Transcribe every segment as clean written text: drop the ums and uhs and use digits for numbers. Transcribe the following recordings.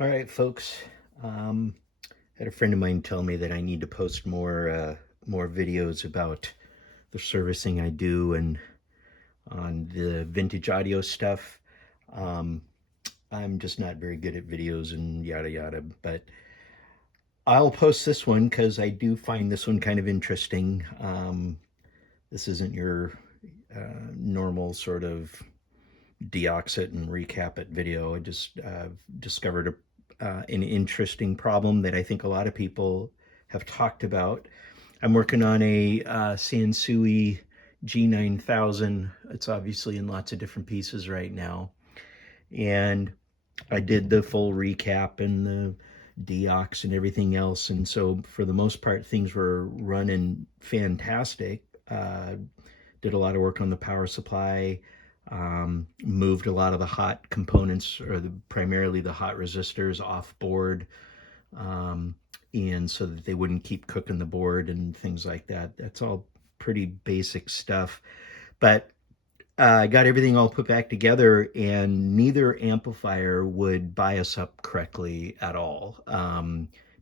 All right, folks. Had a friend of mine tell me that I need to post more videos about the servicing I do and on the vintage audio stuff. Um, I'm just not very good at videos and yada yada, but I'll post this one because I do find this one kind of interesting. This isn't your normal sort of deox it and recap it video. I just discovered an interesting problem that I think a lot of people have talked about. I'm working on a Sansui G-9000. It's obviously in lots of different pieces right now. And I did the full recap and the deox and everything else. And so, for the most part, things were running fantastic. Did a lot of work on the power supply, moved a lot of the hot components or primarily the hot resistors off board, um, and so that they wouldn't keep cooking the board and things like that. That's all pretty basic stuff. But I got everything all put back together, and neither amplifier would bias up correctly at all.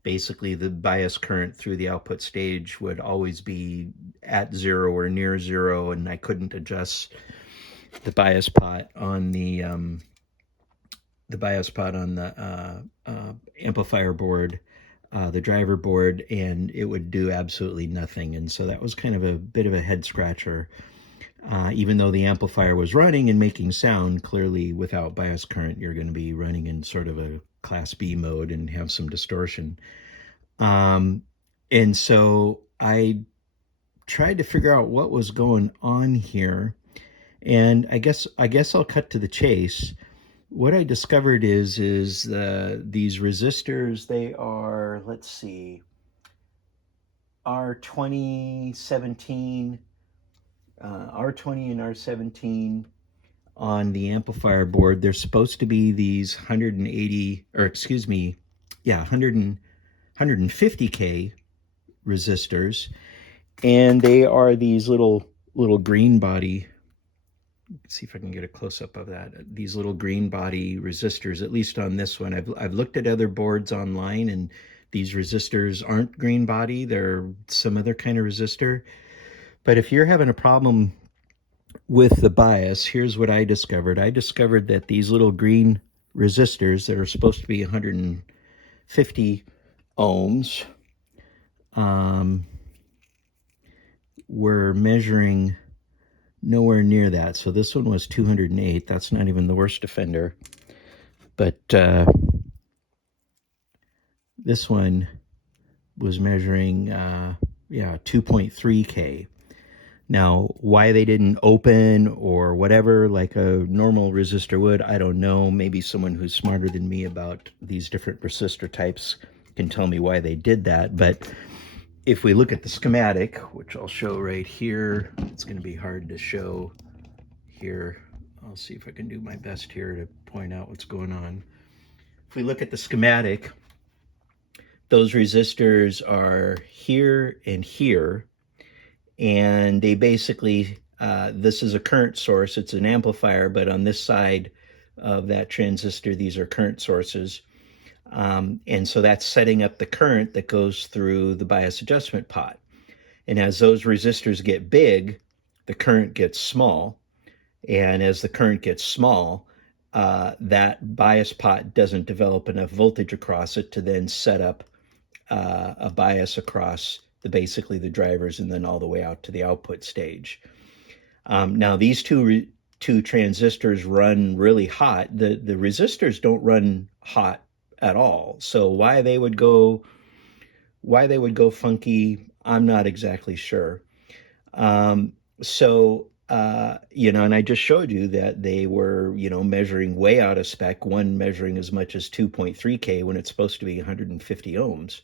Basically, the bias current through the output stage would always be at zero or near zero, and I couldn't adjust the bias pot on the bias pot on the amplifier board, the driver board, and it would do absolutely nothing. And so that was kind of a bit of a head scratcher. Even though the amplifier was running and making sound, clearly without bias current, you're going to be running in sort of a class B mode and have some distortion. Um, and so I tried to figure out what was going on here. And I guess I'll cut to the chase. What I discovered is these resistors. They are, let's see, R2017, R20 and R17 on the amplifier board. They're supposed to be these 180, or excuse me, yeah, 150K resistors, and they are these little green body. Let's see if I can get a close up of that. These little green body resistors, at least on this one. I've looked at other boards online, and these resistors aren't green body. They're some other kind of resistor. But if you're having a problem with the bias, here's what I discovered. I discovered that these little green resistors that are supposed to be 150 ohms um, were measuring nowhere near that. So this one was 208. That's not even the worst offender. But this one was measuring, 2.3K. Now, why they didn't open or whatever like a normal resistor would, I don't know. Maybe someone who's smarter than me about these different resistor types can tell me why they did that. But if we look at the schematic, which I'll show right here, it's going to be hard to show here. I'll see if I can do my best here to point out what's going on. If we look at the schematic, those resistors are here and here, and they basically, this is a current source. It's an amplifier, but on this side of that transistor, these are current sources. And so that's setting up the current that goes through the bias adjustment pot. And as those resistors get big, the current gets small. And as the current gets small, that bias pot doesn't develop enough voltage across it to then set up a bias across basically the drivers and then all the way out to the output stage. Now these two transistors run really hot. The resistors don't run hot at all. So why they would go funky, I'm not exactly sure. So and I just showed you that they were, measuring way out of spec, one measuring as much as 2.3K when it's supposed to be 150 ohms.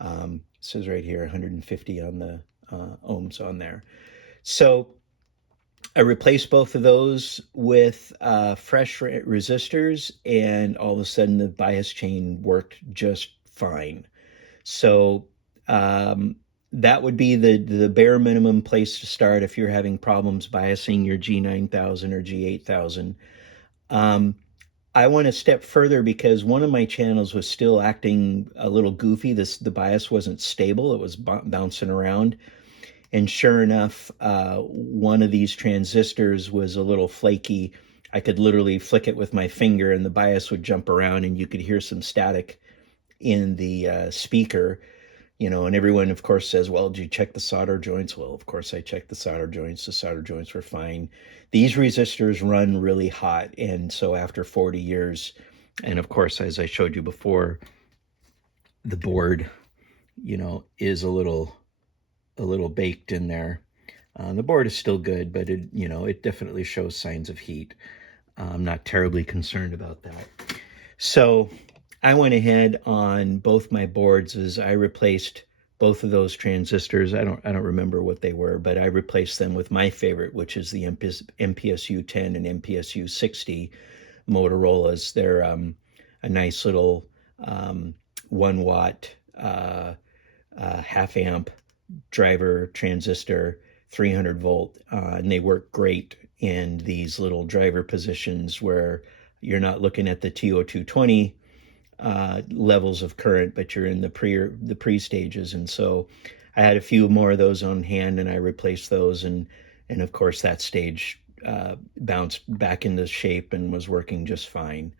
It says right here 150 on the ohms on there. So I replaced both of those with fresh resistors, and all of a sudden the bias chain worked just fine. So that would be the bare minimum place to start if you're having problems biasing your G-9000 or G-8000. I went a step further because one of my channels was still acting a little goofy. The bias wasn't stable. It was bouncing around. And sure enough, one of these transistors was a little flaky. I could literally flick it with my finger and the bias would jump around and you could hear some static in the speaker, and everyone, of course, says, well, did you check the solder joints? Well, of course, I checked the solder joints. The solder joints were fine. These resistors run really hot. And so after 40 years, and of course, as I showed you before, the board, is a little baked in there. The board is still good, but it definitely shows signs of heat. I'm not terribly concerned about that. So I went ahead on both my boards as I replaced both of those transistors. I don't remember what they were, but I replaced them with my favorite, which is the MPSU 10 and MPSU 60 Motorola's. They're a nice little 1 watt half amp driver transistor, 300 volt, and they work great in these little driver positions where you're not looking at the TO220 levels of current, but you're in the pre stages. And so I had a few more of those on hand, and I replaced those, and of course that stage bounced back into shape and was working just fine.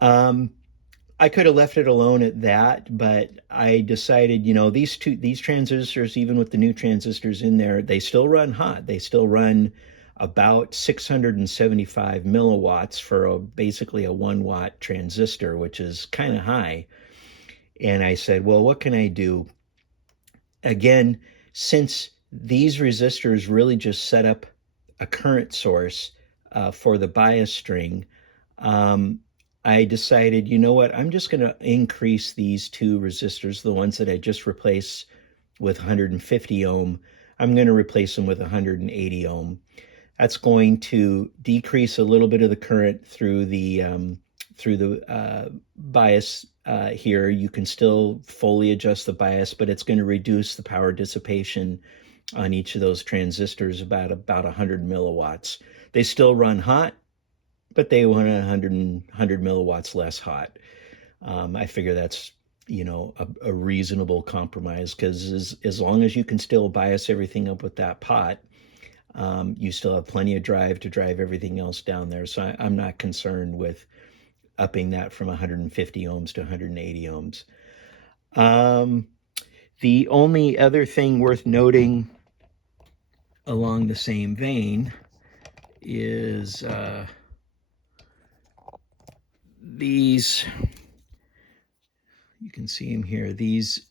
I could have left it alone at that, but I decided, these transistors, even with the new transistors in there, they still run hot. They still run about 675 milliwatts for basically a 1 watt transistor, which is kind of high. And I said, well, what can I do? Again, since these resistors really just set up a current source for the bias string, I decided, you know what, I'm just going to increase these two resistors, the ones that I just replaced with 150 ohm. I'm going to replace them with 180 ohm. That's going to decrease a little bit of the current through the bias here. You can still fully adjust the bias, but it's going to reduce the power dissipation on each of those transistors about 100 milliwatts. They still run hot, but they want 100 milliwatts less hot. I figure that's, a reasonable compromise, because as long as you can still bias everything up with that pot, you still have plenty of drive to drive everything else down there. So I'm not concerned with upping that from 150 ohms to 180 ohms. The only other thing worth noting along the same vein is these, you can see them here, these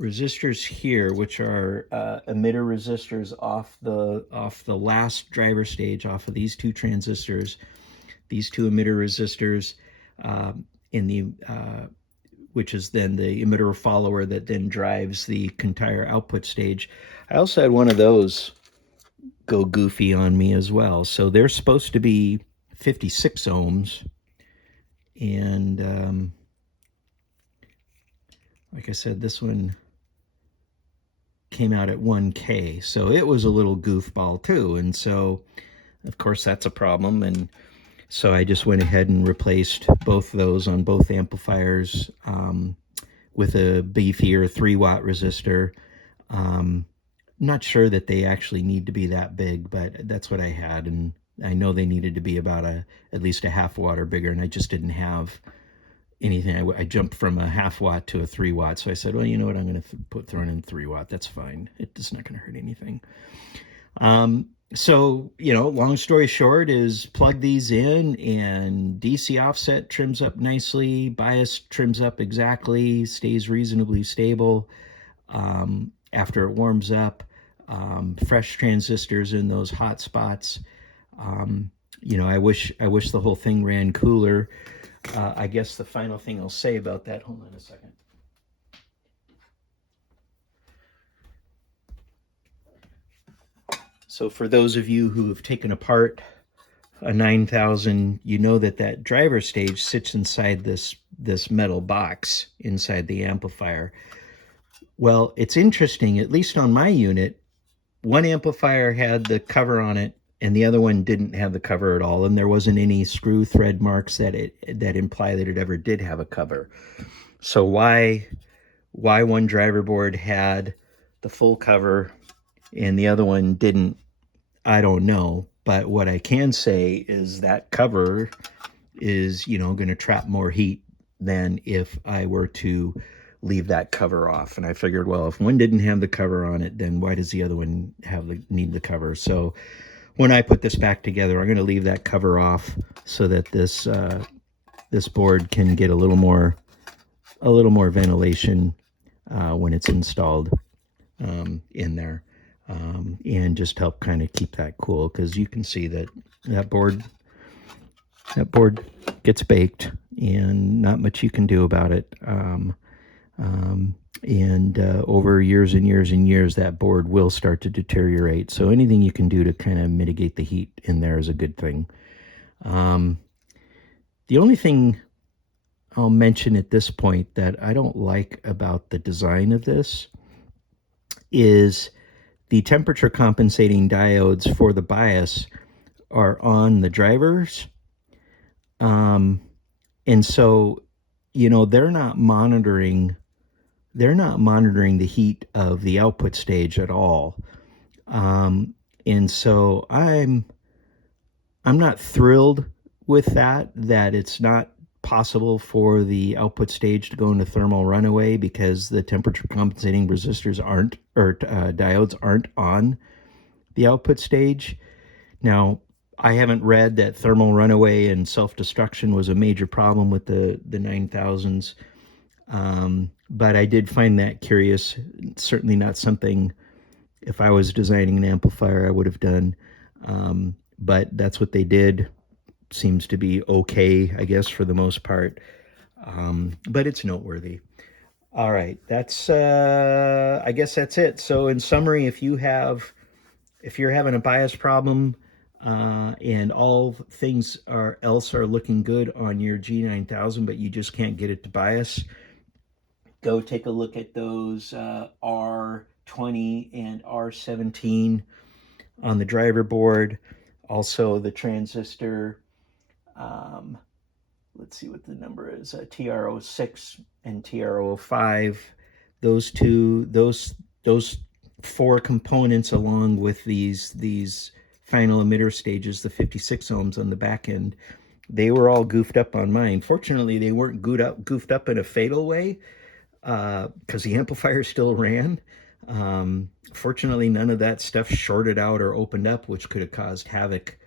resistors here, which are emitter resistors off the last driver stage, off of these two transistors, these two emitter resistors in the which is then the emitter follower that then drives the entire output stage. I also had one of those go goofy on me as well. So they're supposed to be 56 ohms. And like I said, this one came out at 1K. So it was a little goofball too. And so, of course, that's a problem. And so I just went ahead and replaced both of those on both amplifiers with a beefier 3 watt resistor. Not sure that they actually need to be that big, but that's what I had. And I know they needed to be about at least a half watt or bigger, and I just didn't have anything. I jumped from a half watt to a 3 watt, so I said, well, you know what, I'm going to throw in 3 watt. That's fine. It's not going to hurt anything. So, long story short is plug these in, and DC offset trims up nicely, bias trims up exactly, stays reasonably stable after it warms up. Fresh transistors in those hot spots. I wish the whole thing ran cooler. I guess the final thing I'll say about that, hold on a second. So for those of you who have taken apart a 9000, you know that driver stage sits inside this metal box inside the amplifier. Well, it's interesting, at least on my unit, one amplifier had the cover on it and the other one didn't have the cover at all, and there wasn't any screw thread marks that imply that it ever did have a cover. So why one driver board had the full cover and the other one didn't, I don't know. But what I can say is that cover is, going to trap more heat than if I were to leave that cover off. And I figured, well, if one didn't have the cover on it, then why does the other one need the cover? So when I put this back together, I'm going to leave that cover off so that this board can get a little more ventilation when it's installed in there, and just help kind of keep that cool, because you can see that board gets baked and not much you can do about it. And over years and years and years, that board will start to deteriorate. So anything you can do to kind of mitigate the heat in there is a good thing. The only thing I'll mention at this point that I don't like about the design of this is the temperature compensating diodes for the bias are on the drivers. And so, they're not monitoring the heat of the output stage at all. And so I'm not thrilled with that it's not possible for the output stage to go into thermal runaway, because the temperature compensating resistors diodes aren't on the output stage. Now, I haven't read that thermal runaway and self-destruction was a major problem with the 9000s, but I did find that curious. Certainly not something, if I was designing an amplifier, I would have done, but that's what they did. Seems to be okay, I guess, for the most part, but it's noteworthy. All right, that's I guess that's it. So in summary, if you're having a bias problem, and all things else are looking good on your G-9000, but you just can't get it to bias, go take a look at those R20 and R17 on the driver board. Also the transistor, let's see what the number is, TR06 and TR05. Those four components, along with these final emitter stages, the 56 ohms on the back end, they were all goofed up on mine. Fortunately, they weren't goofed up in a fatal way, because the amplifier still ran. Fortunately, none of that stuff shorted out or opened up, which could have caused havoc.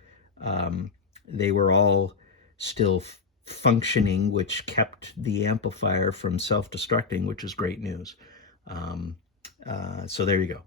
They were all still functioning, which kept the amplifier from self-destructing, which is great news. So there you go.